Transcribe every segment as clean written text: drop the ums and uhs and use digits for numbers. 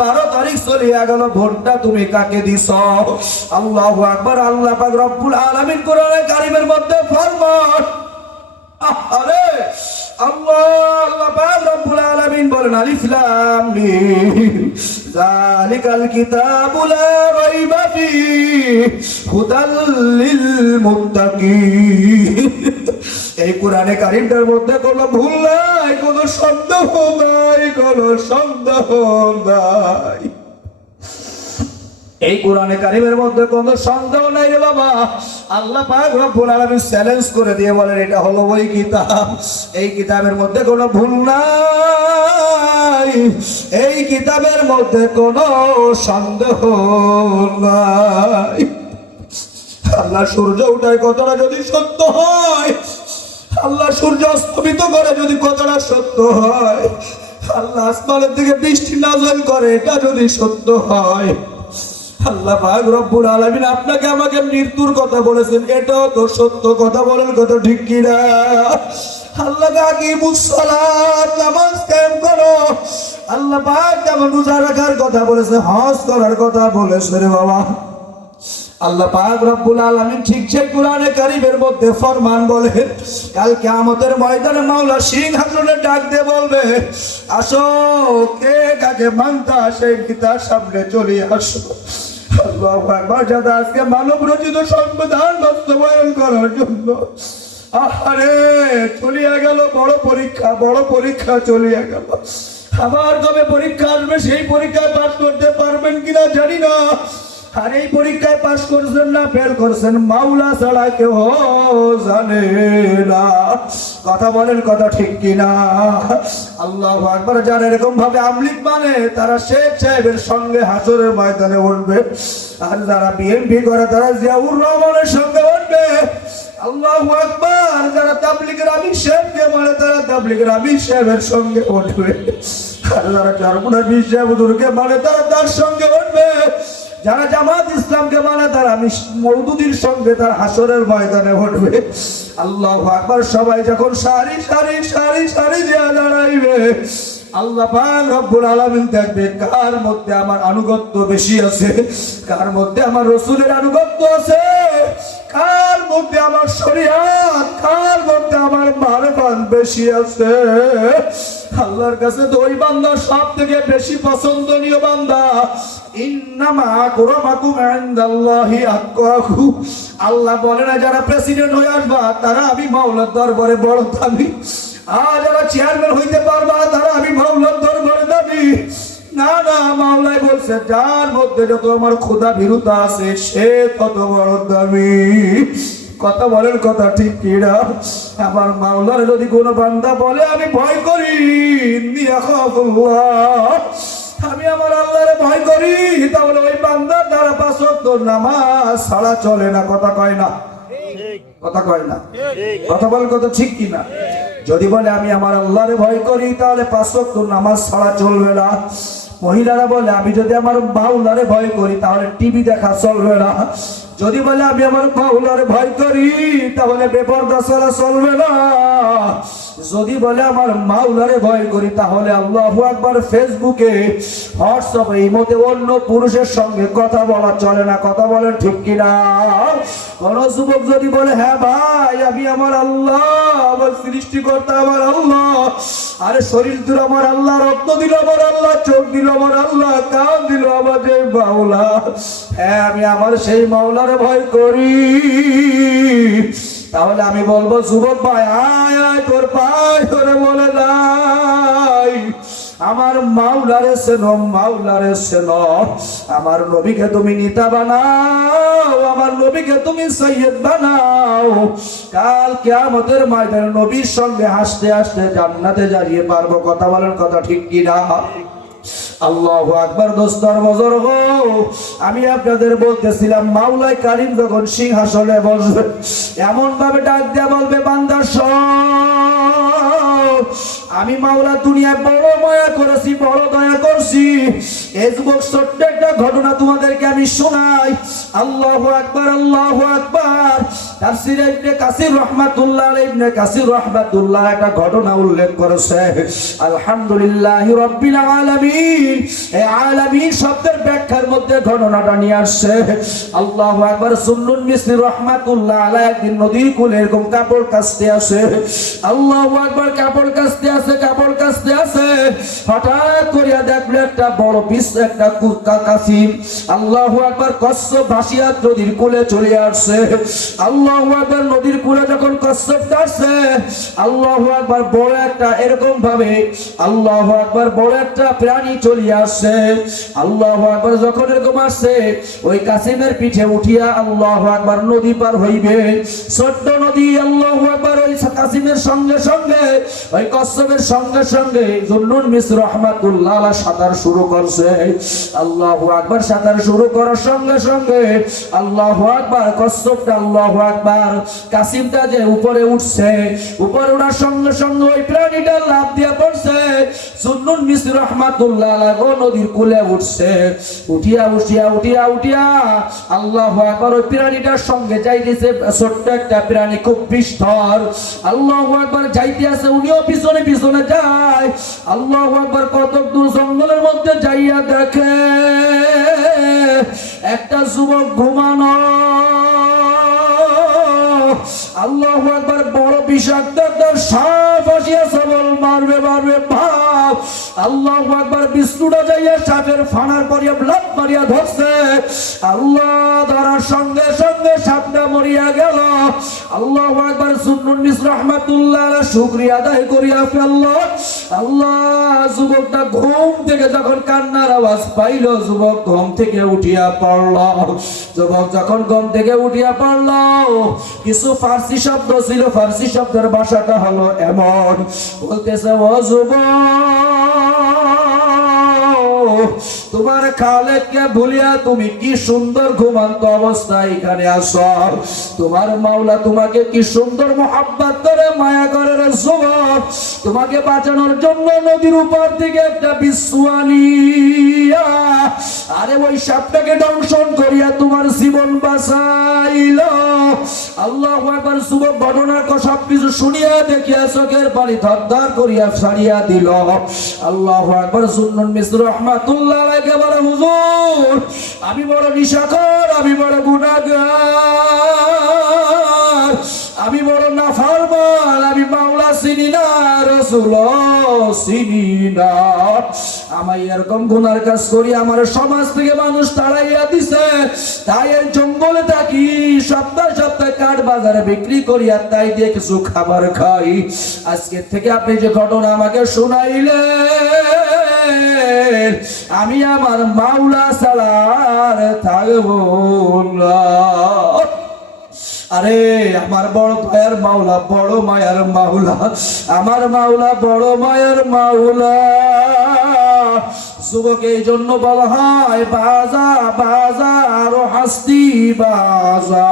12 তারিখ চলিয়া গেল, ভোটটা তুমি কাকে দিছ? আল্লাহু আকবার। আল্লাহ পাক রব্বুল আলামিন কোরআনে কারীমের মধ্যে ফরমান, আরে আল্লাহ পাক রব্বুল আলামিন বলেন, আলিফ লাম মিম যালিকাল কিতাবু লা রাইবা ফীহি হুদাল লিল মুত্তাকিন। এই কোরআনে কারীমটার মধ্যে কোনো ভুল নাই, কোনো সন্দেহ নাই, কোনো সন্দেহ নাই। এই কোরআনে কারীমের মধ্যে কোনো সন্দেহ নাই রে বাবা। আল্লাহ পাক রব্বুল আলামিন চ্যালেঞ্জ করে দিয়ে বলেন, এটা হলো ওই কিতাব, এই কিতাবের মধ্যে কোনো ভুল নাই, এই কিতাবের মধ্যে কোনো সন্দেহ নাই। আল্লাহ সূর্য উঠায় কথাটা যদি সত্য হয়, আল্লাহ সূর্য অস্তমিত করে যদি কথাটা সত্য হয়, আল্লাহ আসমানের দিকে বৃষ্টি নাযিল করে এটা যদি সত্য হয়, আল্লাহ পাক রব্বুল আলামিন আপনাকে আমাকে মৃত্যুর কথা বলেছেন, এটাও তো সত্য কথা। বলেন কথা ঠিক কি না? আল্লাহকে আকিমুস সালাত, নামাজ কায়েম করো। আল্লাহ পাক যেমন রোজা রাখার কথা বলেছে, হজ করার কথা বলেছে রে বাবা। আল্লাহ পাক রব্বুল আলামিন ঠিক সেই কোরআনে কারীমের মধ্যে ফরমান বলেন, কাল কিয়ামতের ময়দানে মাওলা সিংহাসনে ডাক দিয়ে বলবে, আসো কে কাকে মানতা সেই কিতাব সামনে চলে আসো। আল্লাহু আকবার। যারা আজকে মানব রচিত সংবিধান বাস্তবায়ন করার জন্য আরে চলিয়া গেল বড় পরীক্ষা, বড় পরীক্ষা চলিয়া গেল। আবার কবে পরীক্ষা আসবে, সেই পরীক্ষায় পাস করতে পারবেন কিনা জানি না। আর এই পরীক্ষায় পাস করছেন না ফেল করছেন, মাওলা ছাড়া কেউ জানে না। কথা বলেন কথা ঠিক কিনা? আল্লাহু আকবার। যারা এরকম ভাবে আমলিক মানে তারা শেখ সাহেবের সঙ্গে হাসরের ময়দানে উঠবে, আর যারা বিএনপি করে তারা জিয়াউর রহমানের সঙ্গে উঠবে। আল্লাহু আকবার। যারা তাবলীগের আমির সাহেবকে মানে তারা তাবলীগের আমির সাহেবের সঙ্গে উঠবে, আর যারা চরমুনার বীর সাহেব হুজুরকে মানে তারা তার সঙ্গে উঠবে। যারা জামাত ইসলামকে মানে তারা মওদুদির সঙ্গে তার হাসরের ময়দানে উঠবে। আল্লাহু আকবার। সবাই যখন সারি সারি সারি সারি দিয়ে দাঁড়াইবে, আল্লাহ পাক রব্বুল আলামিন দেখবে কার মধ্যে আমার আনুগত্য বেশি আছে, কার মধ্যে আমার রাসূলের আনুগত্য আছে, কার মধ্যে আমার শরীয়ত, কার মধ্যে আমার মারফত বেশি আছে। আল্লাহর কাছে তো ওই বান্দা সব থেকে বেশি পছন্দনীয় বান্দা। ইন্নামা আকরামাকুম ইনদাল্লাহি আতকাকুম। আল্লাহ বলে না যারা প্রেসিডেন্ট হয়ে আসবা তারা আমি মাওলার দরবারে বড় দামি, আর যারা চেয়ারম্যান হইতে পারবা তারা আমি মাওলার দরবারে দামি। না না, মাওলাই বলছে যার মধ্যে যত আমার খোদা ভীরুতা আছে সে তত বড় দামি। কথা বলেন কথা ঠিক কিনা? আমার মাওলার যদি কোনো বান্দা বলে আমি ভয় করি, আমি আমার আল্লাহরে ভয় করি, তাহলে ওই বান্দার দ্বারা 5 ওয়াক্ত নামাজ ছাড়া চলে না। কথা কয় না? কথা কয় না? কথা বলেন কথা ঠিক কিনা? যদি বলে আমি আমার আল্লাহরে ভয় করি তাহলে 5 ওয়াক্ত নামাজ ছাড়া চলবে না। মহিলারা বলে আমি যদি আমার মাওলারে ভয় করি তাহলে টিভি দেখা চলবে না। যদি বলে আমি আমার মাওলারে ভয় করি তাহলে বেপরদা চলা চলবে না। যদি বলে আমার মাওলারে ভয় করি তাহলে আল্লাহু আকবার ফেসবুকে, হোয়াটসঅ্যাপে, ইমোতে অন্য পুরুষের সঙ্গে কথা বলা চলে না। কথা বলেন ঠিক কিনা? কোন যুবক যদি বলে হ্যাঁ ভাই আমি আমার আল্লাহ, আমার সৃষ্টিকর্তা আমার আল্লাহ, আরে শরীর দিল আমার আল্লাহ, রক্ত দিল আমার আল্লাহ, চোখ দিল আমার আল্লাহ, কান দিল আমাদের মাওলা, হ্যাঁ আমি আমার সেই মাওলারে ভয় করি, তাহলে আমি বলবো যুবক ভাই আয় আয় তোর পায় করে বলে নাই আমার মাওলারে চেনো, মাওলারে চেনো। আমার নবীকে তুমি নেতা বানাও, আমার নবীকে তুমি সৈয়দ বানাও। কাল কিয়ামতের ময়দানে নবীর সঙ্গে হাসতে হাসতে জান্নাতে দাঁড়িয়ে পারবো। কথা বলেন কথা ঠিক কিনা? আল্লাহু আকবার। দোস্তর বুজুর্গ, আমি আপনাদের বলতেছিলাম মাওলাই কারীম যখন সিংহাসনে বসবে এমন ভাবে ডাক দিয়ে বলবে বান্দা সব আমি মাওলা দুনিয়ায় বড় মায়া করেছি, বড় দয়া করছি। এই যুবক ছোট্ট একটা ঘটনা তোমাদেরকে আমি শোনাই। আল্লাহু আকবার, আল্লাহু আকবার। তাফসীরে ইবনে কাসির রাহমাতুল্লাহ আলাইহি, ইবনে কাসির রাহমাতুল্লাহ একটা ঘটনা উল্লেখ করেছে। আলহামদুলিল্লাহি রাব্বিল আলামিন, এই আলামিন শব্দের ব্যাখ্যার মধ্যে ঘটনাটা নিয়ে আসছে। আল্লাহু আকবার। সুন্নুন মিসরি রাহমাতুল্লাহ আলাইহি একদিন নদীর কূলে এরকম কাপড় কাচতে আসে। আল্লাহু আকবার। কাপড় কাচতে আসে, কাপড় কাচতে আসে, হঠাৎ করিয়া দেখলো একটা বড় পিস, একটা কাসিম, আল্লাহু আকবার, কচ্ছপ ভাসিয়া নদীর কূলে চলে আসছে। আল্লাহু আকবার। নদীর কূলে যখন কচ্ছপটা আসছে, আল্লাহু আকবার, বড় একটা এরকম ভাবে আল্লাহু আকবার বড় একটা প্রাণী চলে আসছে। আল্লাহু আকবার। যখন এরকম আসছে, ওই কাসিমের পিঠে উঠিয়া আল্লাহু আকবার নদী পার হইবে। ছোট্ট নদী। আল্লাহু আকবার। ওই কাসিমের সঙ্গে সঙ্গে, ওই কচ্ছপের সঙ্গে সঙ্গে জুন্নুন মিসরি রাহমাতুল্লাহ আলাইহি সাঁতার শুরু করছে। আল্লাহু আকবার। সাঁতার শুরু করার সঙ্গে সঙ্গে আল্লাহু আকবার, কচ্ছপটা আল্লাহু আকবার, কাসিমটা যে উপরে উঠছে, উপরে ওঠার সঙ্গে সঙ্গে ওই প্রাণীটা লাফ দিয়ে পড়ছে। জুন্নুন মিসরি রাহমাতুল্লাহ আলাইহি নদীর কূলে উঠছে। উঠিয়া উঠিয়া উঠিয়া উঠিয়া আল্লাহু আকবার ওই প্রাণীটার সঙ্গে যাইতেছে। ছোট্ট একটা প্রাণী, খুব বিস্তর। আল্লাহু আকবার। যাইতে আছে, উনিও পিছনে পিছনে যায়। আল্লাহু আকবার। কত দূর জঙ্গলের মধ্যে যাইয়া দেখে একটা যুবক ঘুমানো। আল্লাহু আকবার। বড় বিষাক্ত একটা সাপ আসিয়া সবল মারবে মারবে ভাব। আল্লাহু আকবার। বিষ্ণুটা যাইয়া সাপের ফানার পরিয়া লাফ মারিয়া ধরছে। আল্লাহ ধরার সঙ্গে সঙ্গে সাপটা মরিয়া গেল। আল্লাহু আকবার। সুন্নুন মিসরি রাহমাতুল্লাহ আলাইহি শুকরিয়া আদায় করিয়া ফেলল। আল্লাহ। যুবকটা ঘুম থেকে যখন কান্নার আওয়াজ পাইল, যুবক ঘুম থেকে উঠিয়া পড়ল। যুবক যখন ঘুম থেকে উঠিয়া পড়ল, কিছু ফার্সি শব্দ ছিল। ফার্সি শব্দের ভাষাটা হলো এমন, বলতেছে, ও যুবক, তোমার খালেককে ভুলিয়া তুমি কি সুন্দর ঘুমান্ত অবস্থায় এখানে আসো। তোমার মাওলা তোমাকে কি সুন্দর মোহাব্বত করে, মায়া করে রে যুবক। তোমাকে বাঁচানোর জন্য নদীর উপর থেকে একটা বিশ্বআলিয়া, আরে ওই সাপটাকে দংশন করিয়া তোমার জীবন বাঁচাইল। আল্লাহু আকবার। যুবক ঘটনার সবকিছু শুনিয়া দেখিয়া চোখের পানি থরথর করিয়া ছাড়িয়া দিল। আল্লাহু আকবার। সুন্নুন মিসরি রাহমাতুল্লাহ আলাইহি বলে, হুজুর, আমি বড় নিশাখোর, আমি বড় গুনাহগার, আমি বড় নাফরমান, আমি মাওলা চিনি না, রাসূল চিনি না। আমি এরকম গুনার কাজ করি, আমার সমাজ থেকে মানুষ তাড়াইয়া দিছে। তাই এই জঙ্গলে থাকি, সপ্তাহে সপ্তাহে কাঠ বাজারে বিক্রি করি, আর তাই দিয়ে কিছু খাবার খাই। আজকে থেকে আপনি যে ঘটনা আমাকে শুনাইলেন, আমি আমার মাওলা ছাড়া আর থাকবো না। আরে আমার বড় দয়ার মাওলা, বড় মায়ার মাওলা, আমার মাওলা বড় মায়ার মাওলা। যুবক এই জন্য বলা হয়, বাজা বাজা আরো হাস্তি বাজা,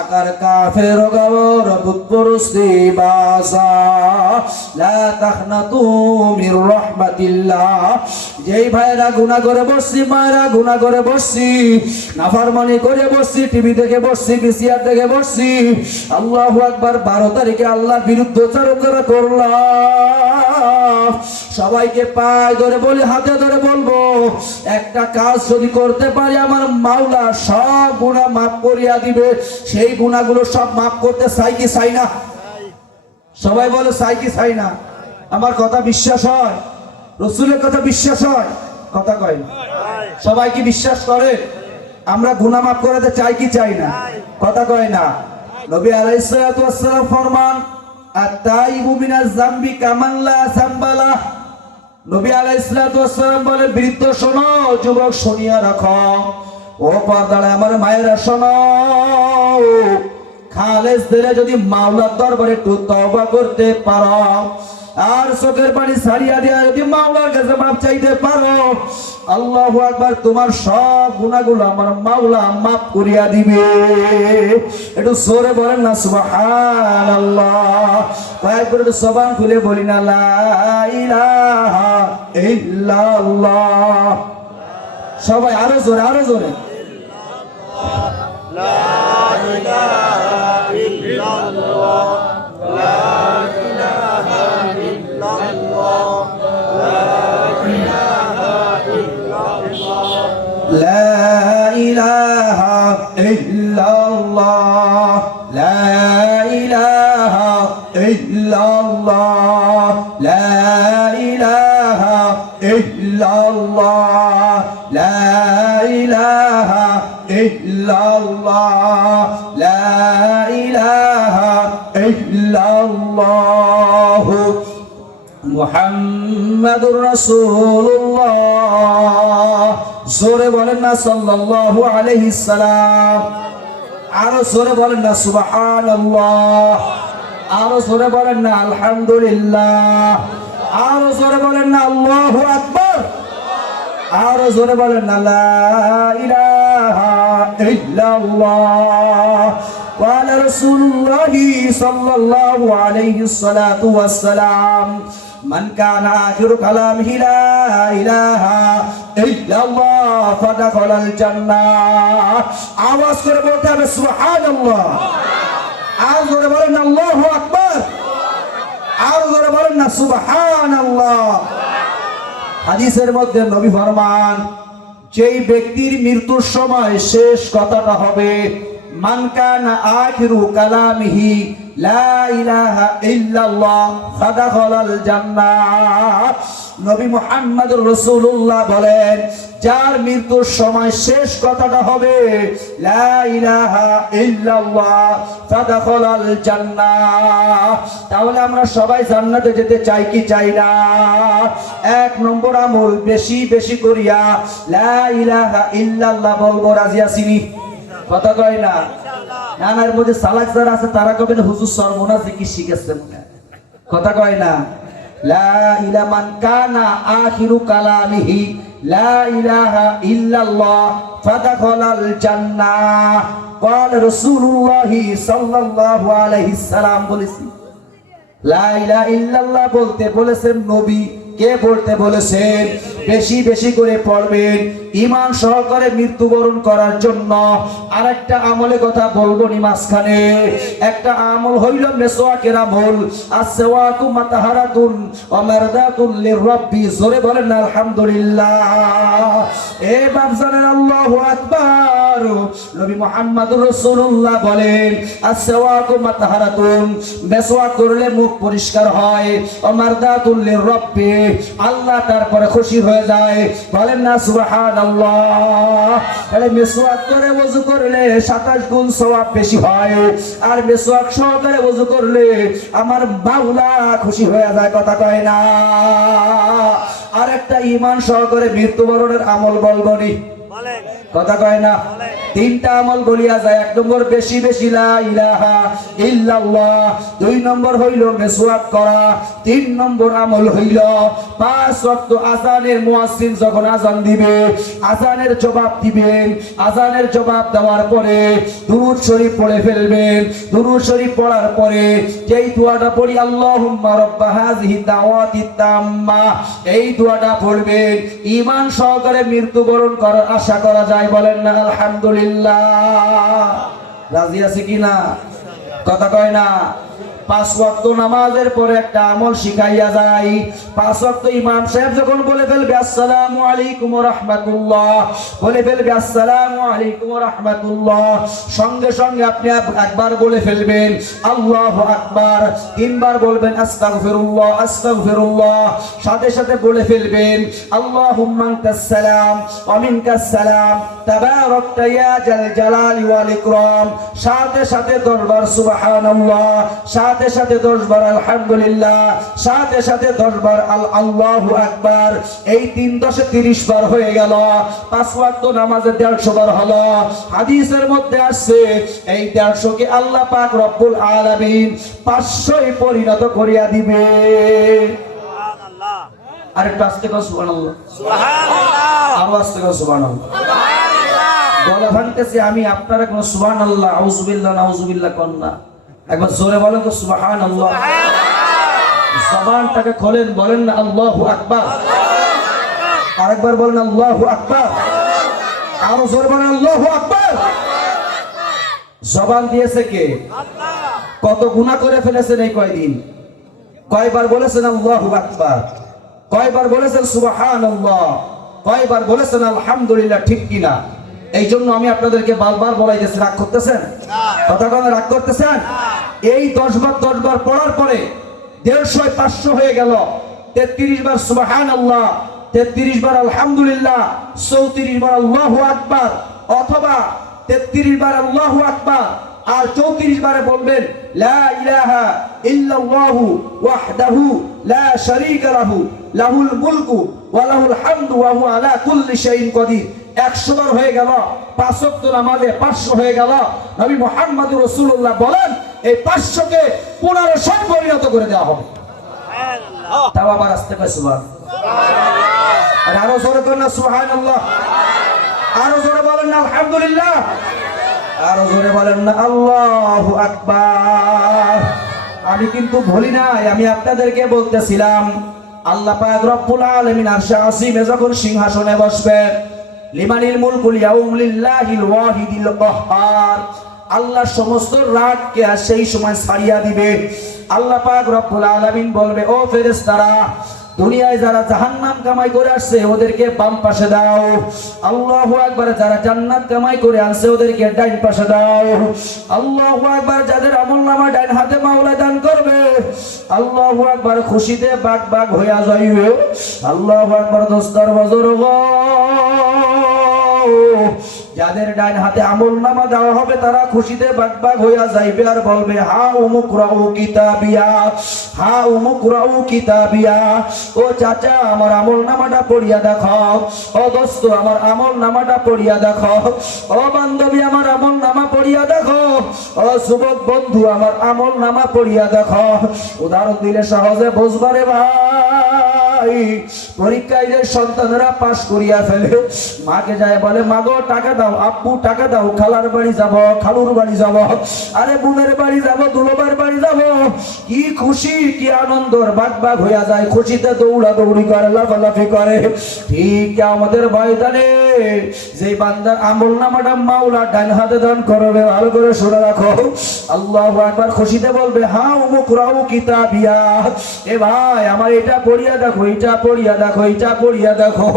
আকার কাফের গাবর বুতপরস্তি বাজা, লা তাখনাতু মির রাহমাতিল্লাহ। যেই ভাইরা গুনাহ করে বসছি, মায়েরা গুনাহ করে বসছি, নাফরমানি করে বসছি, টিভি দেখে বসছি, বিসিআর দেখে বসছি, আল্লাহু আকবার, 12 তারিখে আল্লাহর বিরুদ্ধাচারণ যারা করলাম, সবাইকে পায়ে ধরে বলি, হাতে ধরে বলবো, একটা কাজ যদি করতে পারি আমার মাওলা সব গুনাহ মাফ করিয়া দিবে। সেই গুনাহগুলো সব মাফ করতে চাই কি চাই না? সবাই বলে চাই কি চাই না? আমার কথা বিশ্বাস হয়? রাসূলের কথা বিশ্বাস হয়? কথা কয় না? সবাই কি বিশ্বাস করে আমরা গুনাহ মাফ করাতে চাই কি চাই না? কথা কয় না? নবী আলাইহিস সালাতু ওয়াস সালাম ফরমান, আত-তাইবু মিনাজ যামবি কামান লা যামবা লাহ। নবী আলাইহিস সালাতু ওয়াস সালাম বলে, বৃদ্ধ শোনো, যুবক শুনিয়া রাখো, ও পর্দারে আমার মায়েরা শোনো, খালেস দিলে যদি মাওলার দরবারে একটু তওবা করতে পারো, আর চোখের পানি ছাড়িয়া দিয়া যদি মাওলার কাছে মাপ চাইতে পারো, আল্লাহু আকবার। তোমার সব গুনাহগুলো আমার মাওলা মাফ করিয়া দিবে। একটু জোরে বলেন না সুবহানাল্লাহ। কয়েকবার একটু জবান খুলে বলি না লা ইলাহা ইল্লাল্লাহ। সবাই আরো জোরে, আরো জোরে। লা ইলাহা ইল্লাল্লাহ, লা ইলাহা ইল্লাল্লাহ, লা ইলাহা ইল্লাল্লাহ, লা ইলাহা ইল্লাল্লাহ, লা ইলাহা ইল্লাল্লাহ, লা ইলাহা ইল্লাল্লাহ, লা ইলাহা ইল্লাল্লাহ, লা ইলাহা ইল্লাল্লাহ, মুহাম্মাদুর রাসূলুল্লাহ। জোরে বলেন না সাল্লাল্লাহু আলাইহি সাল্লাম। আরো জোরে বলেন না সুবহানাল্লাহ। আরো জোরে বলেন না আলহামদুলিল্লাহ। আরো জোরে বলেন না আল্লাহু আকবার। আরো জোরে বলেন না লা ইলাহা ইল্লাল্লাহ। ওয়ালা রাসূলুল্লাহি সাল্লাল্লাহু আলাইহি সাল্লাতু ওয়াসসালাম। মান কানা আখিরু কালামিহি লা ইলাহা ইল্লাল্লাহ ফাদাখালাল জান্নাহ। আওয়াজ করে বলতে হবে সুবহানাল্লাহ। আর জোরে বলেন না আল্লাহু আকবার। আর জোরে বলেন না সুবহানাল্লাহ। হাদিসের মধ্যে নবী ফরমান, যেই ব্যক্তির মৃত্যুর সময় শেষ কথাটা হবে মান কানা আখিরু কালামিহি লা ইলাহা ইল্লাল্লাহ ফাদাখালাল জান্নাহ। নবী মুহাম্মদুর রাসূলুল্লাহ বলেন, যার মৃত্যুর সময় শেষ কথাটা হবে লা ইলাহা ইল্লাল্লাহ ফাদাখালাল জান্নাহ। তাহলে আমরা সবাই জান্নাতে যেতে চাই কি চাই না? এক নম্বর আমল বেশি বেশি করিয়া লা ইলাহা ইল্লাল্লাহ বলবো। রাজি আছিনি? কথা কয় না? না না, এর মধ্যে সালাক যারা আছে তারা কবে হুজুর সর্বনাশে কি শিখেছে মনে। কথা কয় না? লা ইলাহা মান কানা আখিরু কালামিহি লা ইলাহা ইল্লাল্লাহ ফাদাখালাল জান্নাহ। قال রাসূলুল্লাহ সাল্লাল্লাহু আলাইহি সাল্লাম বলেছি, লা ইলাহা ইল্লাল্লাহ বলতে বলেছেন নবী। কে বলতে বলেছেন? বেশি বেশি করে পড়বেন ঈমান সহকারে মৃত্যুবরণ করার জন্য। আরেকটা আমলে কথা বলবো নি মাঝখানে। একটা আমল হইল মিসওয়াকের আমল। আসওয়াকু মাতাহারাতুন ওয়া মারদাতুন লিররাব্বি। জোরে বলেন না আলহামদুলিল্লাহ। এ বাপজানের আল্লাহু আকবার। নবী মুহাম্মদুর রাসূলুল্লাহ বলেন, আসওয়াকু মাতাহারাতুন, মিসওয়াক করলে মুখ পরিষ্কার হয়। ওয়া মারদাতুন লিররাব্বি, আল্লাহ তারপরে খুশি হয়ে যায়। বলেন না সুবহানাল্লাহ। তাহলে মিসওয়াক করে ওযু করলে 27 গুণ সওয়াব বেশি হয়। আর মিসওয়াক সহকারে ওযু করলে আমার মাওলা খুশি হয়ে যায়। কথা কয় না? আর একটা ঈমান সহকারে মৃত্যুবরণের আমল বলবো নি। কথা কয় না? তিনটা আমল বলিয়া যায়। এক নম্বর বেশি বেশি লা ইলাহা ইল্লাল্লাহ। দুই নম্বর হইল মিসওয়াক করা। তিন নম্বর আমল হইল 5 ওয়াক্ত আযানের মুয়াজ্জিন যখন আযান দিবে, আযানের জবাব দিবেন। আযানের জবাব দেওয়ার পরে দুরূদ শরীফ পড়ে ফেলবেন। দুরূদ শরীফ পড়ার পরে যেই দোয়াটা পড়ি, আল্লাহুম্মা রাব্বা হাযিহি দাওয়াতিত তাম্মা, এই দোয়াটা পড়বেন। ঈমান সহকারে মৃত্যুবরণ করার আশা করা যায়। বলেন না আলহামদুলিল্লাহ। রাজি আছে কিনা? কথা কয় না? 5 ওয়াক্ত নামাজের পরে একটা আমল শিখাইয়া যায়। 5 ওয়াক্ত ইমাম সাহেব যখন বলে ফেলবে আসসালামু আলাইকুম ওয়া রাহমাতুল্লাহ, বলে ফেলবে আসসালামু আলাইকুম ওয়া রাহমাতুল্লাহ, সঙ্গে সঙ্গে আপনি একবার বলে ফেলবেন আল্লাহু আকবার। 3 বার বলবেন আস্তাগফিরুল্লাহ আস্তাগফিরুল্লাহ। সাথে সাথে বলে ফেলবেন আল্লাহুম্মা আনতাস সালাম ওয়া মিনকাস সালাম তাবারাকতা ইয়া জাল জালালি ওয়াল ইকরাম। সাথে সাথে 10 বার সুবহানাল্লাহ, সাথে সাথে 10 বার আলহামদুলিল্লাহ, সাথে সাথে 10 বার আল্লাহু আকবার। এই 3 10 30 বার হয়ে গেল। 5 ওয়াক্ত নামাজে 150 বার হলো। হাদিসের মধ্যে আছে এই 150 কে আল্লাহ পাক রব্বুল আলামিন 500 এ পরিণত করিয়া দিবে। সুবহানাল্লাহ। আরেকটু আস্তে করে সুবহানাল্লাহ। সুবহানাল্লাহ। আরো আস্তে করে সুবহানাল্লাহ। গলা ভাঙতেছে, আমি আপনারা কোন সুবহানাল্লাহ আউযুবিল্লাহ নাউযুবিল্লাহ কোন না, একবার জোরে বলেন তো সুবহানাল্লাহ। জবানটাকে খোলেন, বলেন না আল্লাহু আকবার। আরেকবার বলেন আল্লাহু আকবার। আরো জোরে বলেন আল্লাহু আকবার। জবান দিয়েছে কে? কত গুনাহ করে ফেলেছেন এই কয়দিন? কয়বার বলেছেন আল্লাহু আকবার? কয়বার বলেছেন সুবহানাল্লাহ? কয়বার বলেছেন আলহামদুলিল্লাহ? ঠিক কিনা? এই জন্য আমি আপনাদেরকে বারবার বলাইতেছি, রাগ করতেছেন? কথা কেন রাগ করতেছেন? এই 10 বার পড়ার পরে 150 500 হয়ে গেল। 33 বার সুবহানাল্লাহ, 33 বার আলহামদুলিল্লাহ, 34 বার আল্লাহু আকবার, অথবা 33 বার আল্লাহু আকবার আর 34 বারে বলবেন লা ইলাহা ইল্লাল্লাহু ওয়াহদাহু লা শারীকা লাহু লাহুল মুলকু ওয়া লাহুল হামদু ওয়া হুয়া আলা কুল্লি শাইইন কাদির। 100 বার হয়ে গেল। 5 ওয়াক্ত নামাজে 500 হয়ে গেল। নবী মুহাম্মদুর রাসূলুল্লাহ বলেন এই 500 কে 1500 পরিণত করে দেওয়া হবে। সুবহানাল্লাহ। তাও আবার আস্তে করে সুবহানাল্লাহ। আর আরো জোরে করেন না সুবহানাল্লাহ। আরো জোরে বলেন না আলহামদুলিল্লাহ। আরো জোরে বলেন না আল্লাহু আকবার। আমি কিন্তু ভুলি নাই, আমি আপনাদেরকে বলতেছিলাম আল্লাহ পাক রব্বুল আলামিন আরশে আসিমে যখন সিংহাসনে বসবেন, লিমানিল মুলকুল ইয়াউম লিল্লাহিল ওয়াহিদিল কাহ্হার, আল্লাহ সমস্ত রাগকে আর সেই সময় ছাড়িয়ে দিবে। আল্লাহ পাক রব্বুল আলামিন বলবে, ও ফেরেশতারা, দুনিয়ায় যারা জাহান্নাম কামাই করে আসছে ওদেরকে বাম পাশে দাও। আল্লাহু আকবার। যারা জান্নাত কামাই করে আনছে ওদেরকে ডাইন পাশে দাও। আল্লাহু আকবার। যাদের আমলনামা ডাইন হাতে মাওলা দান করবে, আল্লাহু আকবার, খুশিতে বাগ বাগ হইয়া যাইবে। আল্লাহু আকবার। দোস্তার বজর গো, যাদের ডাইন হাতে আমলনামা দেওয়া হবে তারা খুশিতে বাগবাগ হইয়া যাইবে আর বলবে হা উমুকরাউ কিতাবিয়া, হা উমুকরাউ কিতাবিয়া। ও চাচা, আমার আমলনামাটা পড়িয়া দেখো। ও দোস্ত, আমার আমলনামাটা পড়িয়া দেখো। ও বান্ধবী, আমার আমলনামা পড়িয়া দেখো। ও যুবক বন্ধু, আমার আমলনামা পড়িয়া দেখো। উদাহরণ দিলে সহজে বুঝবারে ভাই। পরীক্ষায় যে সন্তানেরা পাশ করিয়া ফেলে, মাকে যায় বলে মাগো টাকা দাও, আব্বু টাকা দাও, খালার বাড়ি যাব, খালুর বাড়ি যাব, আরে বোনের বাড়ি যাব, দুলোবার বাড়ি যাব। কি খুশি, কি আনন্দর বাগ বাগ হইয়া যায়, খুশিতে দৌড়া দৌড়ি করে, লাফালাফি করে। ঠিক আমাদের ময়দানে যে বান্দার আমলনামাটা মাওলা ডান হাতে দান করবে, ভালো করে শুনে রাখো। আল্লাহু আকবার। খুশিতে বলবে হা উমুকরাউ কিতাবিয়া। এ ভাই, আমার এটা পড়িয়া দেখো, এটা পড়িয়া দেখো, এটা পড়িয়া দেখো।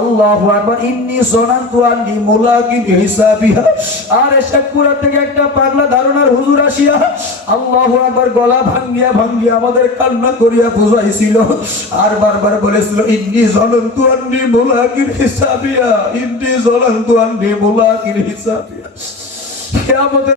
আল্লাহু আকবার। ইন্নী সনান্তু আন্নী মুলাকিন হিসাবিয়া। আরে শেখপুরা থেকে একটা পাগলা ধারণার হুজুর আসিয়া আল্লাহু আকবার গলা ভাঙ্গিয়া ভাঙ্গিয়া আমাদের কান্না করিয়া বুঝাইছিল আর বারবার বলেছিল ইন্নী সনান্তু আন্নী মুলাকিন হিসাবিয়া, ইন্নী সনান্তু আন্নী মুলাকিন হিসাবিয়া। কিয়ামতের